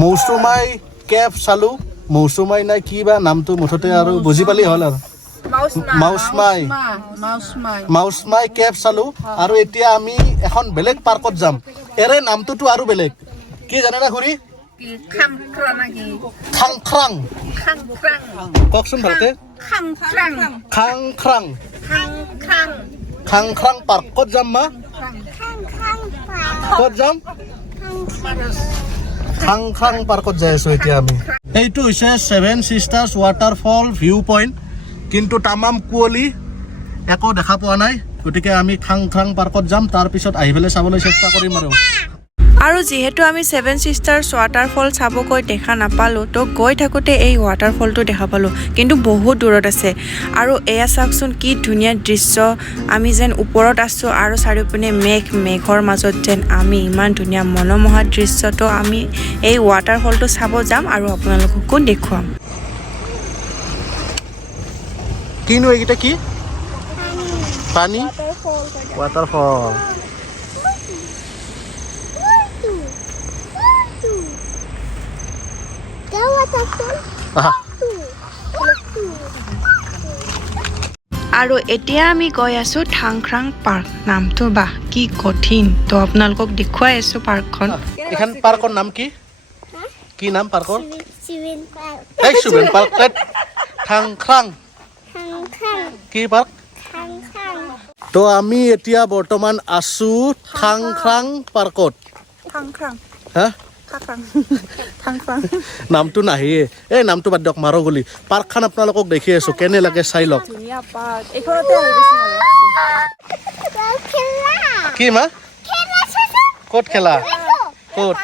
মৌচুমাই Cape চালো মৌচুমাই নাই কিবা নামটো মুঠতে আৰু বুজি পালি হ'ল আৰু মাউচমাই কেপ চালো আৰু এতিয়া আমি এখন বেলেগ পাৰ্কত যাম এৰে নামটোতো আৰু বেলেগ কি জানে না খুৰী থাংখাৰাং কওকচোন ভালকে থাংখাৰাং পাৰ্কত যাম মা ক'ত যাম থাংখাৰাং পাৰ্কত যাই আছো এতিয়া আমি এইটো হৈছে 7 Sisters waterfall view point কিন্তু তামাম কুঁৱলী একো দেখা পোৱা নাই গতিকে আমি থাংখাৰাং পাৰ্কত যাম তাৰ পিছত আহি পেলাই চাবলৈ চেষ্টা কৰিম আৰু যেহেতু আমি 7 Sisters waterfall চাবকৈ দেখা নাপালো তো গৈ থাকোতে এই waterfallটো দেখা পালো কিন্তু বহুত দূৰত আছে আৰু এয়া চাওকচোন কি ধুনীয়া দৃশ্য আমি যেন ওপৰত আছো আৰু চাৰিওপিনে মেঘৰ মাজত যেন আমি ইমান ধুনীয়া মনোমোহা দৃশ্য তো আমি এই waterfallটো চাব যাম আৰু আপোনালোককো দেখুৱাম কিনো এইটা কি পানী waterfall আৰু এতিয়া আমি গৈ আছো থাংখাৰাং পাৰ্ক নামটো বা কি কঠিন তো আপোনালোকক দেখুৱাই আছো পাৰ্কখন এখন পাৰ্কৰ নাম কি কি নাম পাৰ্কৰ সুবেন পাৰ্ক থাংখাৰাং কি পাৰ্ক তো আমি এতিয়া বৰ্তমান আছো থাংখাৰাং পাৰ্কত হা নামটো নাহিয়ে এই নামটো বাদ দিয়ক মাৰো গলি পাৰ্কখন আপোনালোকক দেখি আছো কেনে লাগে চাই লওক কি মা ক'ত খেলা ক'ত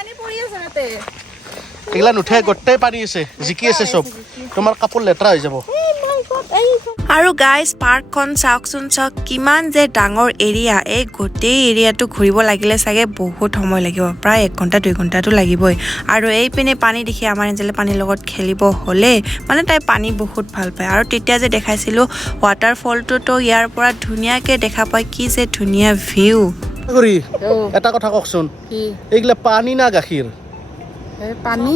এইগিলা নুঠে গোটেই পানী আছে জিকি আছে চব তোমাৰ কাপোৰ লেতেৰা হৈ যাব আৰু গাইজ পাৰ্কখন চাওকচোন চাওক কিমান যে ডাঙৰ এৰিয়া এই গোটেই এৰিয়াটো ঘূৰিব লাগিলে চাগে বহুত সময় লাগিব প্ৰায় 1 ঘণ্টা 2 ঘণ্টাটো লাগিবই আৰু এই পিনে পানী দেখি আমাৰ এঞ্জেলে পানীৰ লগত খেলিব হ'লে মানে তাই পানী বহুত ভাল পায় আৰু তেতিয়া যে দেখাইছিলো waterfallটো তো ইয়াৰ পৰা ধুনীয়াকৈ দেখা পায় কি যে ধুনীয়া ভিউ এটা কথা কওকচোন এইগিলা পানী না গাখীৰ পানী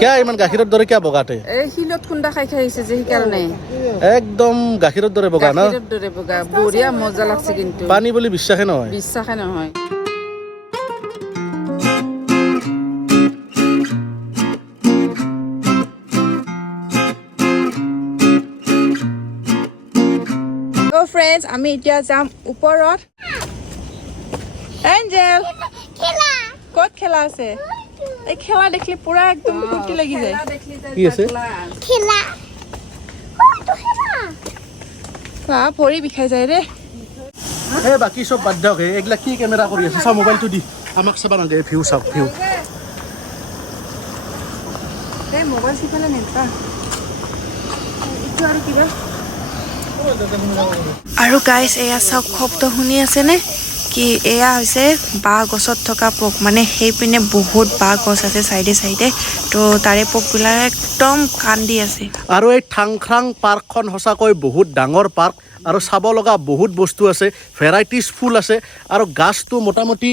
কিয় ইমান গাখীৰৰ দৰে কিয় বগাতে এই শিলত খুন্দা খাই খাইছে যে সেইকাৰণে একদম গাখীৰৰ দৰে বগা না গাখীৰৰ দৰে বগা বঢ়িয়া মজা লাগছে কিন্তু পানী বুলি বিশ্বাসে নহয় তো ফ্ৰেণ্ডছ আমি এতিয়া যাম ওপৰত এঞ্জেল ক'ত খেলা আছে এই খেলা দেখলি পুৰা একদম ফূৰ্তি লাগি যায় কি আছে খেলা ভৰি বিষাই যায় ৰে এই বাকী চব বাদ দিয়ক এইগিলা কি কেমেৰা কৰি আছে চাওঁ মোবাইলটো দি আমাক চাব নালাগে ভিউ চাওক ভিউ এই মোবাইল চিপালে নেতা এইটো আৰু কিবা আৰু গাইজ এয়া চাওক শব্দ শুনি আছেনে কি এয়া হৈছে বাঁহ গছত থকা পোক মানে সেইপিনে বহুত বাঁহ গছ আছে চাইডে চাইডে তো তাৰে পোকবিলাক একদম কান্দি আছে আৰু এই থাংখাৰাং পাৰ্কখন সঁচাকৈ বহুত ডাঙৰ পাৰ্ক আৰু চাব লগা বহুত বস্তু আছে ভেৰাইটিজ ফুল আছে আৰু গাছটো মোটামুটি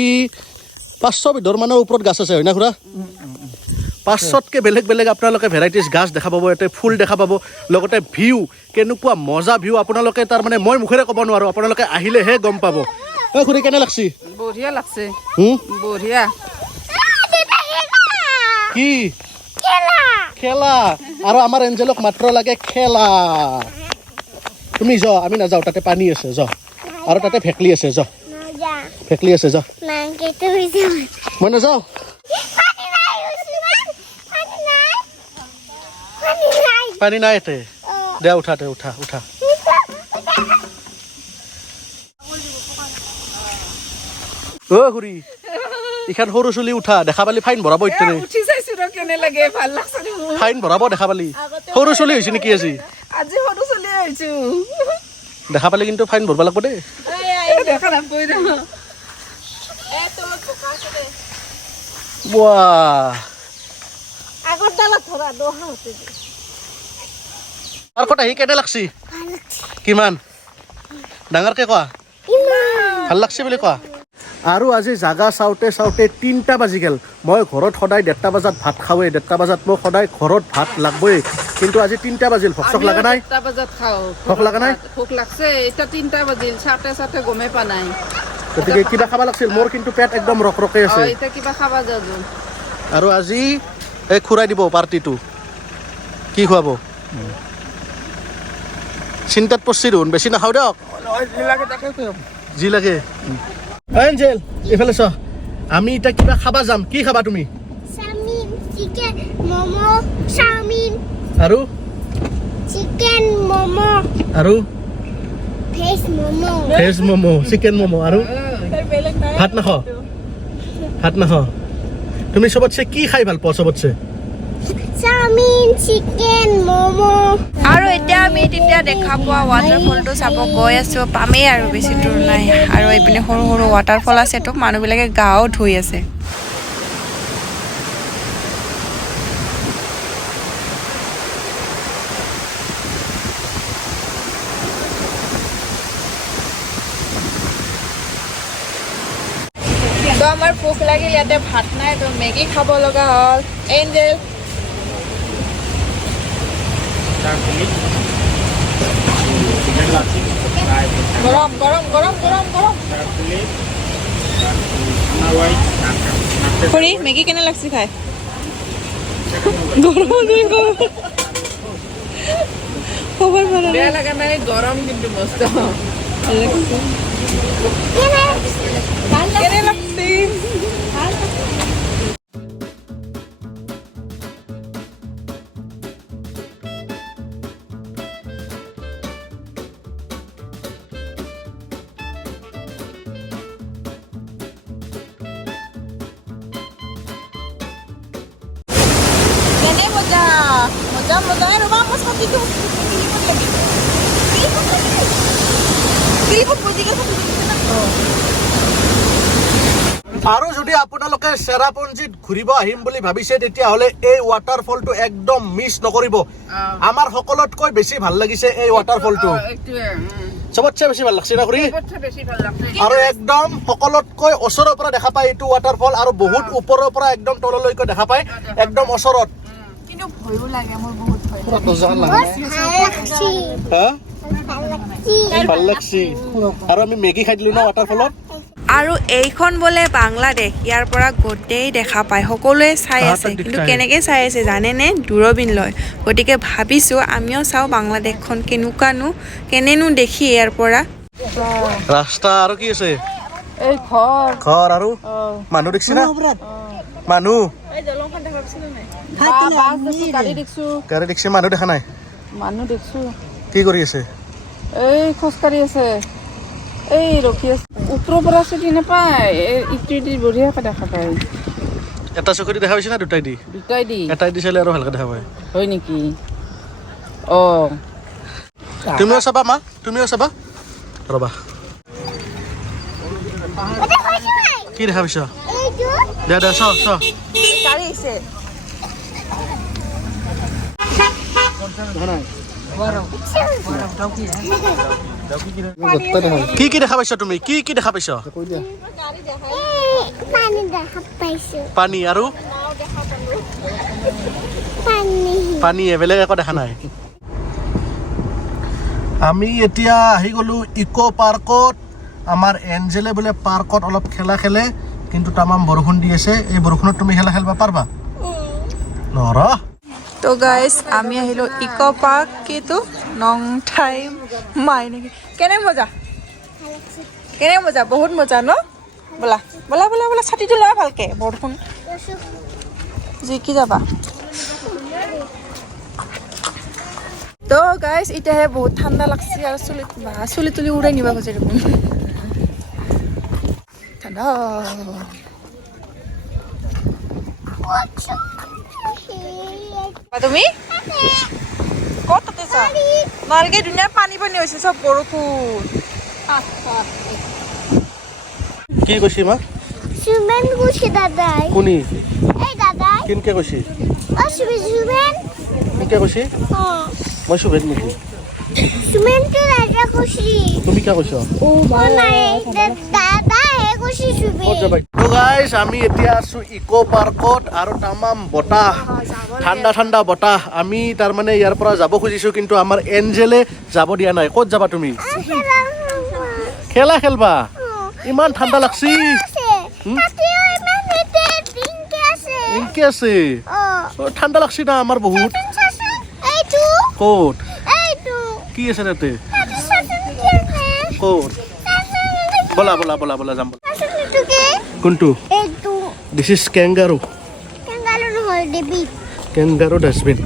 500 বিধৰ মানৰ ওপৰত গাছ আছে হয় না খুৰা 500তকৈ বেলেগ বেলেগ আপোনালোকে ভেৰাইটিজ গাছ দেখা পাব ইয়াতে ফুল দেখা পাব লগতে ভিউ কেনেকুৱা মজা ভিউ আপোনালোকে তাৰমানে মই মুখেৰে ক'ব নোৱাৰোঁ আপোনালোকে আহিলেহে গম পাব এই খুৰী কেনে লাগছি বঢ়িয়া লাগছে বঢ়িয়া কি খেলা আৰু আমাৰ এঞ্জেলক মাত্ৰ লাগে খেলা তুমি যাও আমি নাযাওঁ তাতে পানী আছে যাও আৰু তাতে ভেকলি আছে যাও ভেকলি আছে যাও মই নাযাওঁ পানী নাই ইয়াতে দে উঠা উঠা অ খুৰী ইখান সৰু চলি উঠা দেখা পালি ফাইন ভৰাব ইতেনে উঠি চাইছো ৰ কেনে লাগে ভাল লাগছে ফাইন ভৰাব দেখা পালি সৰু চলি হৈছে নেকি আজি সৰু চলি আহিছো দেখা পালি কিন্তু ফাইন ভৰব লাগিব দেই দেখা নাপাই ৰ বাহ আগৰ ডালত ধৰা দহা হতে পাৰ্কত আহি কেনে লাগছি কিমান ডাঙৰকে কোৱা ভাল লাগছে বুলি কোৱা আৰু আজি জাগা চাওঁতে 3টা বাজি গ'ল মই ঘৰত সদায় 1:30 বজাত ভাত খাওঁৱে 1:30 বজাত মই সদায় ঘৰত ভাত লাগবই কিন্তু আজি 3টা বাজিল ভোক লগা নাই 1টা বজাত খাওঁ ভোক লগা নাই ভোক লাগছে এটা 3টা বাজিল চাতে গমে পা নাই গতিকে কিবা খাব লাগছিল মোৰ কিন্তু পেট একদম ৰকৰকে আছে এটা কিবা খাবা যাও আৰু আজি এই খুৰাই দিব পাৰ্টিটো কি খুৱাব চিন্তাত পৰছি দেখোন বেছি নাখাওঁ দিয়ক যি লাগে এঞ্জেল এইফালে চ আমি এতিয়া কিবা খাবা যাম কি খাবা তুমি চাওমিন চিকেন মমো চাওমিন আৰু চিকেন মমো আৰু ভেজ মমো চিকেন মমো আৰু ভাত নাখাওঁ তুমি চবতছে কি খাই ভাল পোৱা চবতছে চাওমিন চিকেন মমো আৰু এতিয়া আমি তেতিয়া দেখা পোৱা ৱাটাৰফলটো চাব গৈ আছোঁ পামেই আৰু বেছি দূৰ নাই আৰু এইপিনে সৰু সৰু ৱাটাৰফল আছে তো মানুহবিলাকে গাও ধুই আছে তো আমাৰ ভোক লাগিল ইয়াতে ভাত নাই তো মেগী খাব লগা হ'ল এঞ্জেল গৰম খুৰী মেগী কেনে লাগছে খাই বেয়া লাগা নাই গৰম কিন্তু মস্ত কেনে লাগছে Mojang ano ba? Mas dito. Khelibo pwede ka sa আৰু যদি আপোনালোকে চেৰাপুঞ্জীত ঘূৰিব আহিম বুলি ভাবিছে তেতিয়াহ'লে এই ৱাটাৰফলটো একদম মিছ নকৰিব আমাৰ সকলোতকৈ বেছি ভাল লাগিছে এই ৱাটাৰফলটো চবতছে বেছি ভাল লাগছে না খুৰী আৰু একদম সকলোতকৈ ওচৰৰ পৰা দেখা পায় এইটো ৱাটাৰফল আৰু বহুত ওপৰৰ পৰা একদম তললৈকে দেখা পায় একদম ওচৰত কিন্তু ভয়ও লাগে মোৰ বহুত ভয় ভাল লাগছে আৰু আমি মেগী খাই দিলো না ৱাটাৰফলত আৰু এইখন বোলে বাংলাদেশ ইয়াৰ পৰা গোটেই দেখা পায় সকলোৱে চাই আছে কিন্তু কেনেকৈ চাই আছে জানেনে দূৰবীণ লয় গতিকে ভাবিছোঁ আমিও চাওঁ বাংলাদেশখন কেনেনো দেখি ইয়াৰ পৰা ৰাস্তা আৰু কি আছে এই ঘৰ আৰু মানুহ দেখিছে না মানুহ গাড়ী দেখিছে মানুহ দেখা নাই মানুহ দেখছো কি কৰি আছে এই খোজকাঢ়ি আছে এই ৰখি আছে ওপৰৰ পৰা চুটি নাপায় ইটো দি বঢ়িয়াকৈ দেখা পায় এটা চকুদি দেখা পাইছে না দুটাই দি এটাই দি চালে আৰু ভালকৈ দেখা পায় হয় নেকি তুমিও চাবা মা তুমিও চাবা ৰ'বা কি দেখা পাইছ দে চ গাড়ী আছে কি কি দেখা পাইছ তুমি কি দেখা পাইছ পানী আৰু পানী বেলেগ একো দেখা নাই আমি এতিয়া আহি গ'লো ইকো পাৰ্কত আমাৰ এঞ্জেলে বোলে পাৰ্কত অলপ খেলা খেলে কিন্তু তামাম বৰষুণ দি আছে এই বৰষুণত তুমি খেলা খেলিব পাৰিবা নৰ তো গাইজ আমি আহিলোঁ ইকো পাৰ্ক কিন্তু নং ঠাই মাই নেকি কেনে মজা বহুত মজা ন বোলা ছাতিটো লোৱা ভালকে বৰষুণ জিকি যাবা তো গাইজ এতিয়াহে বহুত ঠাণ্ডা লাগছে আৰু চুলি তুলি উৰাই নিবা খুঁজে দেখোন ঠাণ্ডা তুমি ক'ত তাতে যা নালগে ধুনীয়া পানী হৈছে চব বৰষুণ কি কৈছি মা সুমেন কৈছে দাদাই কোনি এই দাদাই কিনকে কৈছি সুমেন কিনকে কৈছি মই সুবেদ নেকি সুমেনটো দাদা কৈছি তুমি কিয় কৈছ নাই দাদাই কৈছি সুমেন যাবা তো গাইস আমি এতিয়া আছো ইকো পাৰ্কত আৰু তামাম বতাহ ঠাণ্ডা ঠাণ্ডা বতাহ আমি তাৰ মানে ইয়াৰ পৰা যাব খুজিছো কিন্তু আমাৰ এঞ্জেলে যাব দিয়া নাই ক'ত যাবা তুমি খেলা খেলবা ইমান ঠাণ্ডা লাগছি ইনকে আছে ঠাণ্ডা লাগছি না আমাৰ বহুত ক'ত কি আছে তাতে ক'ত বলা বলা বলা বলা যাম কোনটো this is kangaroo kangaroo dustbin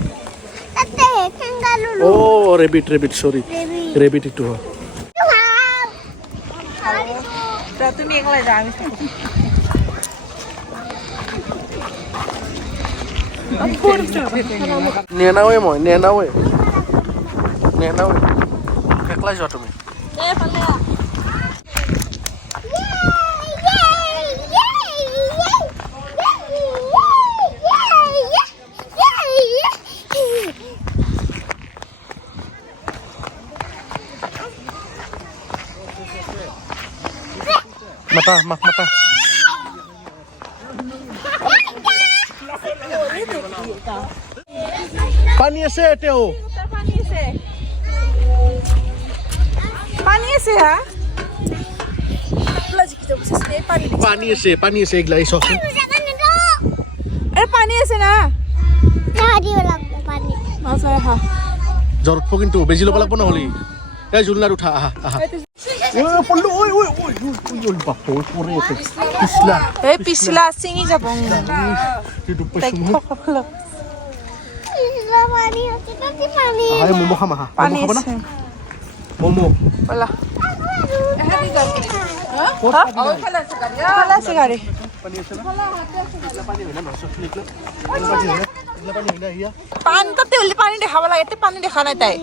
O' rabbit rabbit চৰি ৰেবিট এইটো হয় তুমি একলাই যা আমি নেনাওৱে মই নেনাওৱে একলাই যোৱা তুমি মাতা মাক মাতা পানী আছে এতিয়াও পানী আছে হা পানী আছে এইগিলা এই চকচোন আরে পানী আছে না জ্বৰ উঠব কিন্তু বেজি ল'ব লাগিব নহ'লে এই জুলনাত উঠা আহা আহা পল্লু ঐ ঐ ঐ ঐ বাপ পৰে আছে পিছলা এই পিছলা চিঙি যাব আহা মমো খাম আহা পানী মমো খাবা না আছে মমো বলা আছে গাড়ী পানী তাতে হ'লে পানী দেখাব লাগে এতে পানী দেখা নাই তাই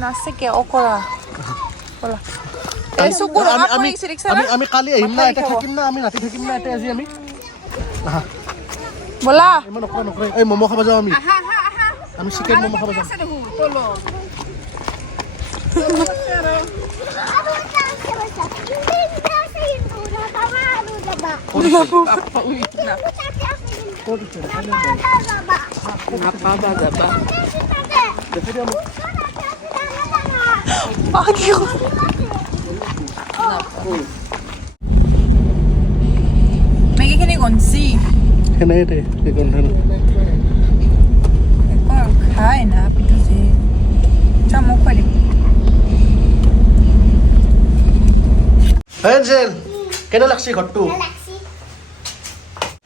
নাচে কে অকৰা বলা আমি কালি আহিম না এটা থাকিম না আমি ৰাতি থাকিম না এটা আজি আমি আহা বলা ইমান নকৰা নকৰা এই মমো খাব যাওঁ আমি চিকেন মমো খাব যাম মেগীখিনি গঞ্চি সেনেতে এইখন খাই না পিঠু যে চামক পাৰি এঞ্জেল কেনে লাগছি ঘৰটো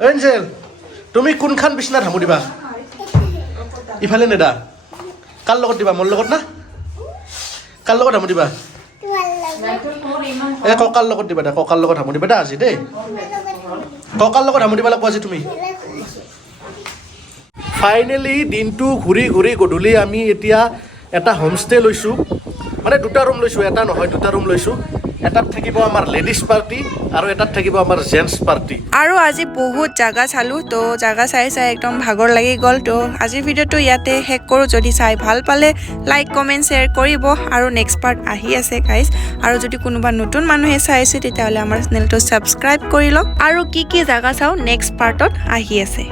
এঞ্জেল তুমি কোনখান বিছনাত হামু দিবা ইফালে নেদা কাৰ লগত দিবা মোৰ লগত না কাৰ লগত হামু দিবা এই ককাৰ লগত দিবা দে ককাৰ লগত হামু দিবা দে আজি দেই ককাৰ লগত হামু দিবা লাগিব আজি তুমি ফাইনেলি দিনটো ঘূৰি ঘূৰি গধূলি আমি এতিয়া এটা হোমষ্টে লৈছোঁ মানে দুটা ৰুম লৈছোঁ এটা নহয় দুটা ৰুম লৈছোঁ এটাত থাকিব আমাৰ লেডিজ পাৰ্টি আৰু এটাত থাকিব আমাৰ জেন্টছ পাৰ্টি আৰু আজি বহুত জাগা চালো তো জাগা চাই একদম ভাগৰ লাগি গ'ল তো আজিৰ ভিডিঅ'টো ইয়াতে শেষ কৰোঁ যদি চাই ভাল পালে লাইক কমেণ্ট শ্বেয়াৰ কৰিব আৰু নেক্সট পাৰ্ট আহি আছে গাইজ আৰু যদি কোনোবা নতুন মানুহে চাই আছে তেতিয়াহ'লে আমাৰ চেনেলটো ছাবস্ক্ৰাইব কৰি লওক আৰু কি জাগা চাওঁ নেক্সট পাৰ্টত আহি আছে